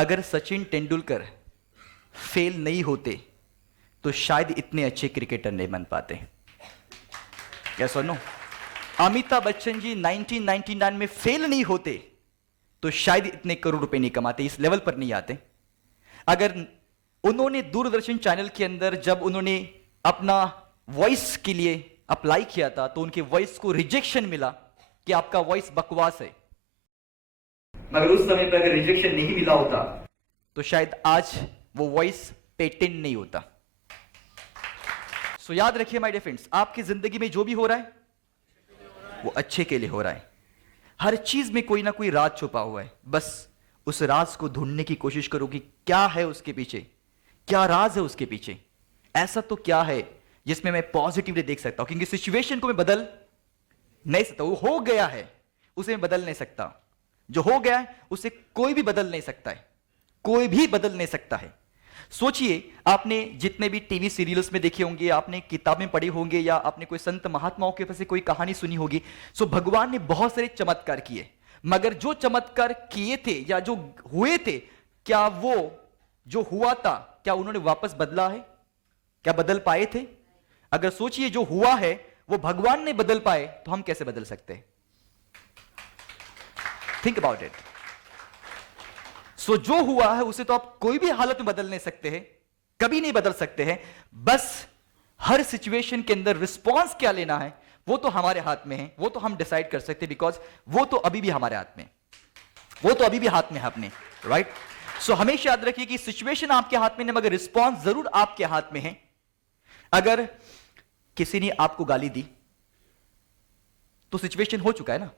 अगर सचिन तेंदुलकर फेल नहीं होते तो शायद इतने अच्छे क्रिकेटर नहीं बन पाते। यस और नो? अमिताभ बच्चन जी 1999 में फेल नहीं होते तो शायद इतने करोड़ रुपए नहीं कमाते, इस लेवल पर नहीं आते। अगर उन्होंने दूरदर्शन चैनल के अंदर जब उन्होंने अपना वॉइस के लिए अप्लाई किया था तो उनके वॉइस को रिजेक्शन मिला कि आपका वॉइस बकवास है, मगर उस समय पर अगर रिजेक्शन नहीं मिला होता तो शायद आज वो वॉइस पेटेंट नहीं होता। सो याद रखिए माय डियर फ्रेंड्स, आपकी जिंदगी में जो भी हो रहा है वो अच्छे के लिए हो रहा है। हर चीज में कोई ना कोई राज छुपा हुआ है, बस उस राज को ढूंढने की कोशिश करो कि क्या है उसके पीछे, क्या राज है उसके पीछे, ऐसा तो क्या है जिसमें मैं पॉजिटिवली देख सकता हूं। क्योंकि सिचुएशन को मैं बदल नहीं सकता, वो हो गया है उसे मैं बदल नहीं सकता। जो हो गया है उसे कोई भी बदल नहीं सकता है, कोई भी बदल नहीं सकता है। सोचिए, आपने जितने भी टीवी सीरियल्स में देखे होंगे, आपने किताबें पढ़ी होंगे या आपने कोई संत महात्माओं के पास से कोई कहानी सुनी होगी। सो भगवान ने बहुत सारे चमत्कार किए, मगर जो चमत्कार किए थे या जो हुए थे, क्या वो जो हुआ था क्या उन्होंने वापस बदला है? क्या बदल पाए थे? अगर सोचिए जो हुआ है वो भगवान ने बदल पाए तो हम कैसे बदल सकते हैं? Think about it. सो जो हुआ है उसे तो आप कोई भी हालत में बदल नहीं सकते हैं, कभी नहीं बदल सकते हैं। बस हर सिचुएशन के अंदर रिस्पॉन्स क्या लेना है वो तो हमारे हाथ में है, वो तो हम डिसाइड कर सकते हैं, बिकॉज वो तो अभी भी हमारे हाथ में, वो तो अभी भी हाथ में है अपने, राइट? सो हमेशा याद रखिए कि सिचुएशन आपके हाथ में नहीं, मगर रिस्पॉन्स जरूर आपके हाथ में है। अगर किसी ने आपको गाली दी तो सिचुएशन हो चुका है ना,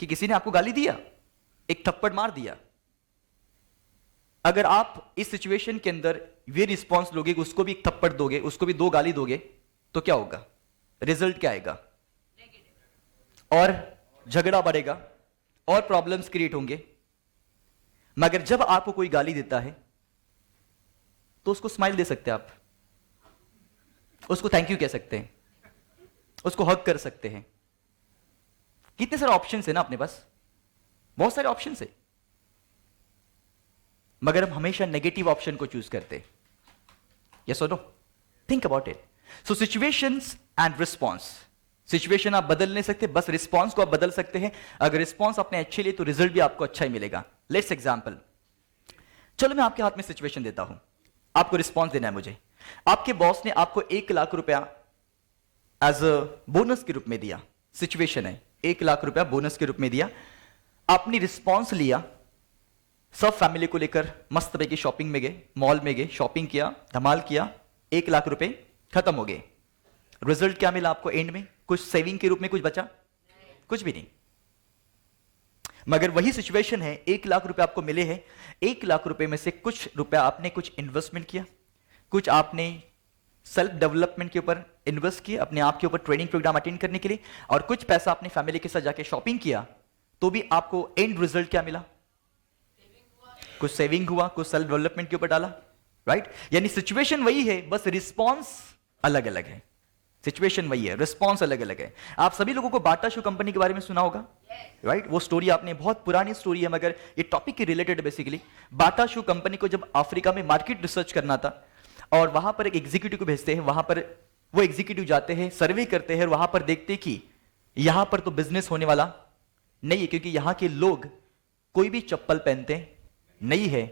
कि किसी ने आपको गाली दिया, एक थप्पड़ मार दिया। अगर आप इस सिचुएशन के अंदर ये रिस्पॉन्स लोगे, उसको भी एक थप्पड़ दोगे, उसको भी 2 गाली दोगे, तो क्या होगा? रिजल्ट क्या आएगा? और झगड़ा बढ़ेगा और प्रॉब्लम्स क्रिएट होंगे। मगर जब आपको कोई गाली देता है तो उसको स्माइल दे सकते हैं आप, उसको थैंक यू कह सकते हैं, उसको हग कर सकते हैं। कितने सारे ऑप्शंस है ना अपने पास, बहुत सारे ऑप्शंस है, मगर हम हमेशा नेगेटिव ऑप्शन को चूज करते हैं। यस और no? Think about it. So situations and response. Situation आप बदल नहीं सकते, बस रिस्पॉन्स को आप बदल सकते हैं। अगर रिस्पॉन्स अपने अच्छे लिए तो रिजल्ट भी आपको अच्छा ही मिलेगा। लेट्स एग्जांपल, चलो मैं आपके हाथ में सिचुएशन देता हूं, आपको रिस्पॉन्स देना है मुझे। आपके बॉस ने आपको 1 लाख रुपया एज अ बोनस के रूप में दिया। सिचुएशन है 1 लाख रुपया बोनस के रूप में दिया। आपने रिस्पॉन्स लिया, सब फैमिली को लेकर मस्त तरह की शॉपिंग में गए, मॉल में गए, शॉपिंग किया, धमाल किया, 1 लाख रुपए खत्म हो गए। रिजल्ट क्या मिला आपको एंड में? कुछ सेविंग के रूप में कुछ बचा? कुछ भी नहीं। मगर वही सिचुएशन है, 1 लाख रुपए आपको मिले हैं, 1 लाख रुपए में से कुछ रुपया आपने कुछ इन्वेस्टमेंट किया, कुछ आपने सेल्फ डेवलपमेंट के ऊपर इन्वेस्ट किया, अपने आप के ऊपर ट्रेनिंग प्रोग्राम अटेंड करने के लिए, और कुछ पैसा अपने फैमिली के साथ जाके शॉपिंग किया, तो भी आपको एंड रिजल्ट क्या मिला? कुछ सेविंग हुआ, कुछ सेल्फ डेवलपमेंट के ऊपर डाला, राइट? यानी सिचुएशन वही है, बस रिस्पॉन्स अलग अलग है। सिचुएशन वही है, रिस्पॉन्स अलग अलग है। आप सभी लोगों को बाटा शू कंपनी के बारे में सुना होगा, राइट? वो स्टोरी आपने, बहुत पुरानी स्टोरी है मगर ये टॉपिक के रिलेटेड बेसिकली। बाटा शू कंपनी को जब अफ्रीका में मार्केट रिसर्च करना था और वहां पर एक एग्जीक्यूटिव को भेजते हैं, वहां पर वो एग्जीक्यूटिव जाते हैं, सर्वे करते हैं और वहां पर देखते हैं कि यहां पर तो बिजनेस होने वाला नहीं है, क्योंकि यहां के लोग कोई भी चप्पल पहनते नहीं है,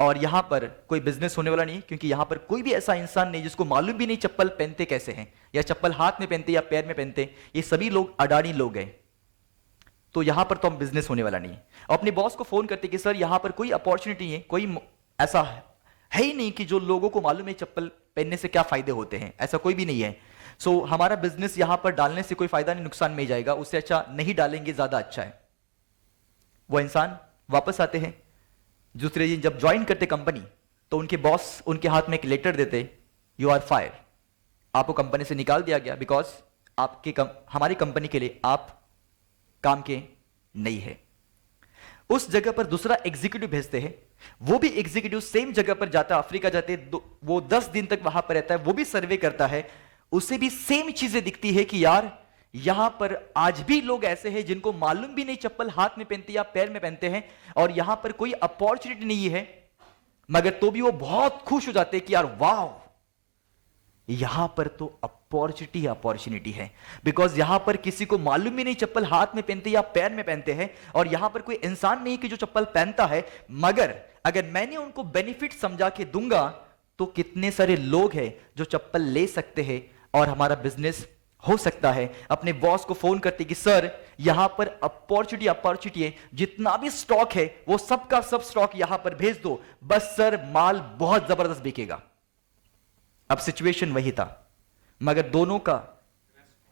और यहां पर कोई बिजनेस होने वाला नहीं, क्योंकि यहां पर कोई भी ऐसा इंसान नहीं जिसको मालूम भी नहीं चप्पल पहनते कैसे हैं, या चप्पल हाथ में पहनते या पैर में पहनते। ये सभी लोग अडानी लोग हैं, तो यहां पर तो हम बिजनेस होने वाला नहीं। और अपने बॉस को फोन करते कि सर यहां पर कोई अपॉर्चुनिटी है, कोई ऐसा है ही नहीं कि जो लोगों को मालूम है चप्पल पहनने से क्या फायदे होते हैं, ऐसा कोई भी नहीं है। सो हमारा बिजनेस यहां पर डालने से कोई फायदा नहीं, नुकसान में ही जाएगा, उससे अच्छा नहीं डालेंगे, ज्यादा अच्छा है। वो इंसान वापस आते हैं, दूसरे दिन जब ज्वाइन करते कंपनी, तो उनके बॉस उनके हाथ में एक लेटर देते, यू आर फायर, आपको कंपनी से निकाल दिया गया, बिकॉज हमारी कंपनी के लिए आप काम के नहीं है। उस जगह पर दूसरा एग्जीक्यूटिव भेजते हैं, वो भी एग्जीक्यूटिव सेम जगह पर जाता है, अफ्रीका जाते, वो 10 दिन तक वहां पर रहता है, वो भी सर्वे करता है, उसे भी सेम चीजें दिखती है कि यार यहां पर आज भी लोग ऐसे हैं जिनको मालूम भी नहीं चप्पल हाथ में पहनते या पैर में पहनते हैं, और यहां पर कोई अपॉर्चुनिटी नहीं है मगर तो भी वो बहुत खुश हो जाते कि यार वाह, यहां पर तो अपॉर्चुनिटी है। बिकॉज यहां पर किसी को मालूम ही नहीं चप्पल हाथ में पहनते या पैर में पहनते हैं, और यहां पर कोई इंसान नहीं कि जो चप्पल पहनता है, मगर अगर मैंने उनको बेनिफिट समझा के दूंगा तो कितने सारे लोग हैं जो चप्पल ले सकते हैं और हमारा बिजनेस हो सकता है। अपने बॉस को फोन करते कि सर यहां पर अपॉर्चुनिटी है, जितना भी स्टॉक है वो सबका सब स्टॉक यहां पर भेज दो, बस सर माल बहुत जबरदस्त बिकेगा। अब सिचुएशन वही था, मगर दोनों का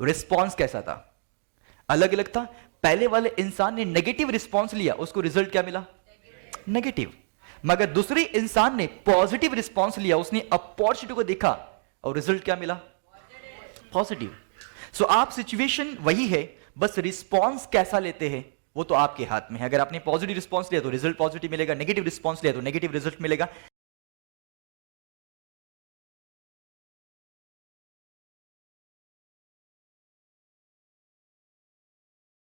रिस्पॉन्स कैसा था? अलग अलग था। पहले वाले इंसान ने नेगेटिव रिस्पॉन्स लिया, उसको रिजल्ट क्या मिला? नेगेटिव। मगर दूसरे इंसान ने पॉजिटिव रिस्पॉन्स लिया, उसने अपॉर्चुनिटी को देखा और रिजल्ट क्या मिला? पॉजिटिव। सो आप सिचुएशन वही है, बस रिस्पॉन्स कैसा लेते हैं वो तो आपके हाथ में है। अगर आपने पॉजिटिव रिस्पॉन्स लिया तो रिजल्ट पॉजिटिव मिलेगा, नेगेटिव रिस्पॉन्स लिया तो नेगेटिव रिजल्ट मिलेगा।